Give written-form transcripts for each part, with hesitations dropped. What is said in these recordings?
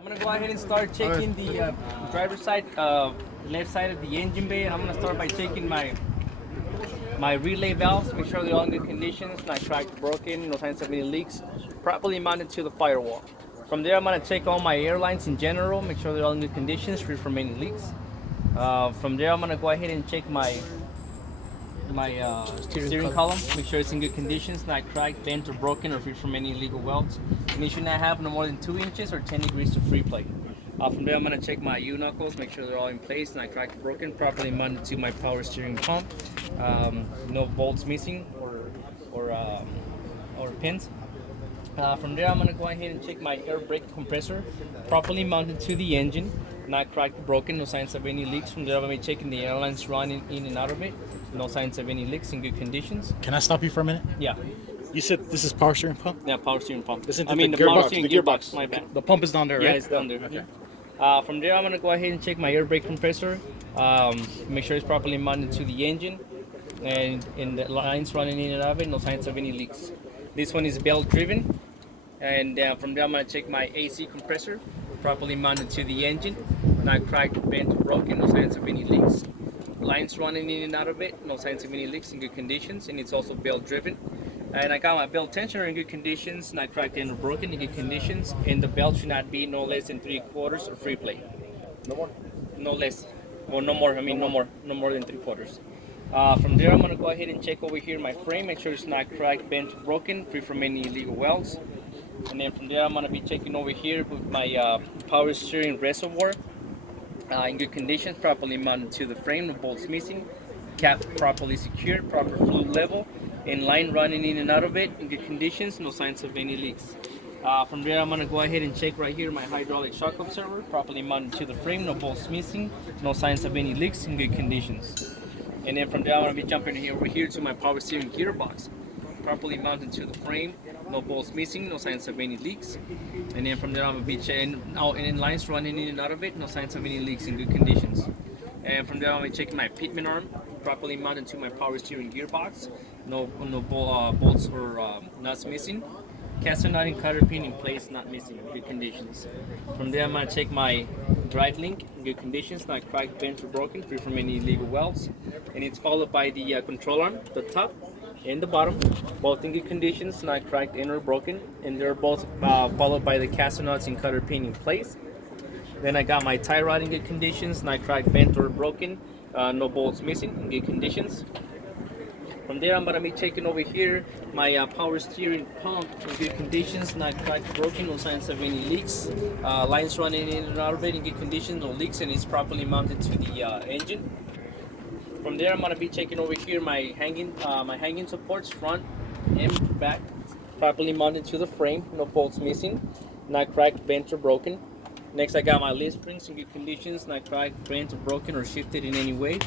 I'm gonna go ahead and start checking the driver's side, left side of the engine bay. I'm gonna start by checking my relay valves, make sure they're all in good conditions, not cracked, broken, no signs of any leaks, properly mounted to the firewall. From there, I'm gonna check all my airlines in general, make sure they're all in good conditions, free from any leaks. From there, I'm gonna go ahead and check my steering column, make sure it's in good conditions, not cracked, bent, or broken, or free from any illegal welds. And it should not have no more than 2 inches or 10 degrees to free play. From there, I'm going to check my U-knuckles, make sure they're all in place, not cracked or broken, properly mounted to my power steering pump. No bolts missing or pins. From there, I'm going to go ahead and check my air brake compressor, properly mounted to the engine, not cracked or broken, no signs of any leaks. From there, I'm going to be checking the airlines running in and out of it, no signs of any leaks, in good conditions. Can I stop you for a minute? Yeah, You said this is power steering pump? yeah, power steering pump. Isn't it I mean, the the power gearbox? steering The gearbox, my bad. The pump is down there, Yeah, right? it's down there. Okay. From there, I'm going to go ahead and check my air brake compressor, make sure it's properly mounted to the engine, and the lines running in and out of it, no signs of any leaks. This one is belt driven, and from there, I'm going to check my AC compressor, properly mounted to the engine, not cracked, bent, or broken, no signs of any leaks. Lines running in and out of it, no signs of any leaks, in good conditions, and it's also belt driven. And I got my belt tensioner in good conditions, not cracked and or broken, in good conditions, and the belt should not be no less than 3/4 or free play. No more? No less, or no more, no more than 3/4. From there, I'm gonna go ahead and check over here my frame, make sure it's not cracked, bent, or broken, free from any illegal welds. And then from there, I'm gonna be checking over here with my power steering reservoir, in good conditions, properly mounted to the frame, no bolts missing, cap properly secured, proper fluid level, and line running in and out of it in good conditions, no signs of any leaks. From there, I'm going to go ahead and check right here my hydraulic shock absorber, properly mounted to the frame, no bolts missing, no signs of any leaks, in good conditions. And then from there, I'm going to be jumping over here to my power steering gearbox, properly mounted to the frame, no bolts missing, no signs of any leaks. And then from there, I'm going to be checking, and lines running in and out of it, no signs of any leaks, in good conditions. And from there, I'm going to be checking my pitman arm, properly mounted to my power steering gearbox, no bolts or nuts missing. Caster nut and cutter pin in place, not missing, in good conditions. From there, I'm going to check my drive link, in good conditions, not cracked, bent, or broken, free from any illegal welds. And it's followed by the control arm, the top and the bottom, both in good conditions, not cracked and or broken. And they're both followed by the caster nuts and cutter pin in place. Then I got my tie rod in good conditions, not cracked, bent, or broken, no bolts missing, in good conditions. From there, I'm going to be checking over here my power steering pump in good conditions, not cracked, broken, no signs of any leaks. Lines running in and out of it in good conditions, no leaks, and it's properly mounted to the engine. From there, I'm going to be checking over here my hanging supports, front and back, properly mounted to the frame, no bolts missing, not cracked, bent, or broken. Next, I got my leaf springs in good conditions, not cracked, bent, or broken, or shifted in any way.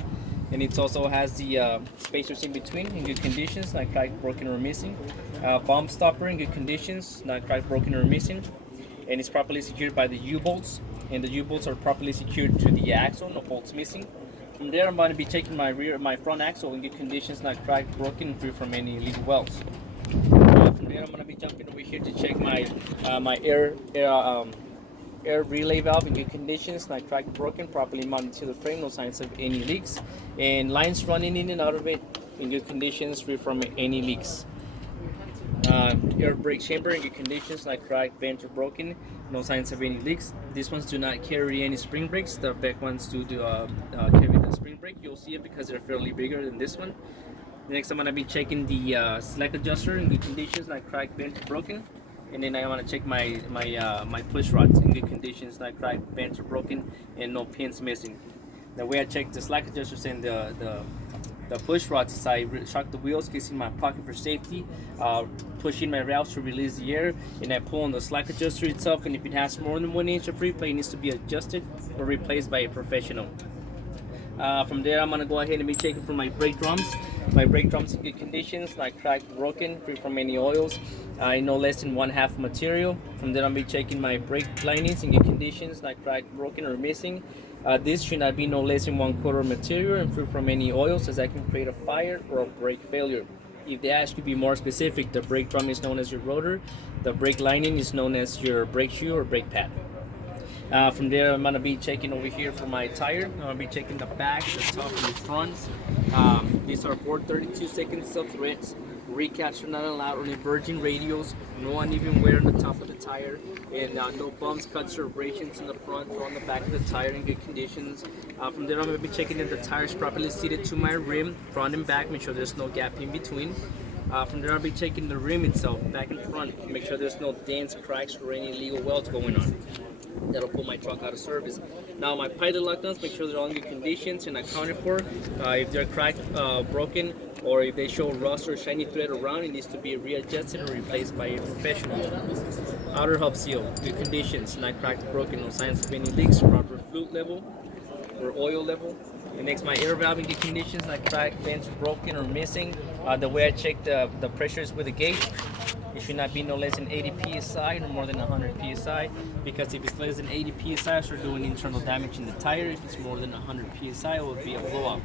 And it also has the spacers in between in good conditions, not cracked, broken, or missing. Bump stopper in good conditions, not cracked, broken, or missing. And it's properly secured by the U-bolts. And the U-bolts are properly secured to the axle, no bolts missing. From there, I'm going to be checking my front axle in good conditions, not cracked, broken, and free from any illegal welds. From there, I'm going to be jumping over here to check my air relay valve in good conditions, not cracked, broken, properly mounted to the frame, no signs of any leaks, and lines running in and out of it in good conditions, free from any leaks. Air brake chamber in good conditions, not cracked, bent, or broken, no signs of any leaks. These ones do not carry any spring brakes. The back ones do carry the spring brake. You'll see it because they're fairly bigger than this one. Next, I'm going to be checking the slack adjuster in good conditions, not cracked, bent, or broken. And then I want to check my push rods in good conditions, not cracked, bent, or broken, and no pins missing. The way I check the slack adjusters and the push rods is I shock the wheels, get in my pocket for safety, push in my valves to release the air, and I pull on the slack adjuster itself. And if it has more than 1 inch of free play, it needs to be adjusted or replaced by a professional. From there, I'm going to go ahead and be checking for my brake drums. My brake drums in good conditions, not cracked, broken, free from any oils, no less than 1/2 material. From there, I'll be checking my brake linings in good conditions, not cracked, broken, or missing. This should not be no less than 1/4 material and free from any oils, as that can create a fire or a brake failure. If they ask you to be more specific, the brake drum is known as your rotor, the brake lining is known as your brake shoe or brake pad. From there, I'm gonna be checking over here for my tire. I'm gonna be checking the back, the top, and the front. These are 432 of threads. Recaps are not allowed. Only virgin radials. No uneven wear on the top of the tire, and no bumps, cuts, or abrasions in the front or on the back of the tire in good conditions. From there, I'm gonna be checking if the tire is properly seated to my rim, front and back. Make sure there's no gap in between. From there, I'll be checking the rim itself, back and front. Make sure there's no dents, cracks, or any illegal welds going on. That'll put my truck out of service. Now, my pilot lock nuts, make sure they're all in good conditions and accounted for. If they're cracked, broken, or if they show rust or shiny thread around, it needs to be readjusted or replaced by a professional. Outer hub seal, good conditions, not cracked, broken, no signs of any leaks, proper fluid level or oil level. It makes my air valve in good conditions, not cracked, bent, broken, or missing. The way I check the pressures with the gauge, it should not be no less than 80 psi, no more than 100 psi, because if it's less than 80 psi, I start doing internal damage in the tire. If it's more than 100 psi, it will be a blowout.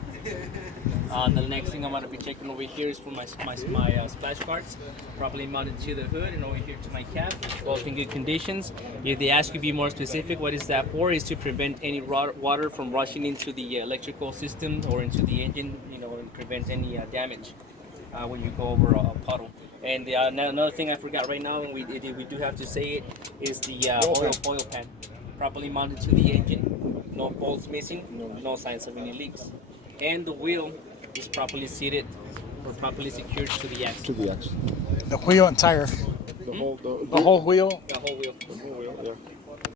The next thing I'm going to be checking over here is for my splash guards, properly mounted to the hood, and over here to my cap, both in good conditions. If they ask you to be more specific, what is that for? Is to prevent any water from rushing into the electrical system or into the engine, and prevent any damage when you go over a puddle. And another thing I forgot right now, and we do have to say it, is the oil pan, properly mounted to the engine, no bolts missing, no signs of any leaks. And the wheel is properly seated or properly secured to the axle. The wheel and tire. The whole The whole wheel. The whole wheel. yeah.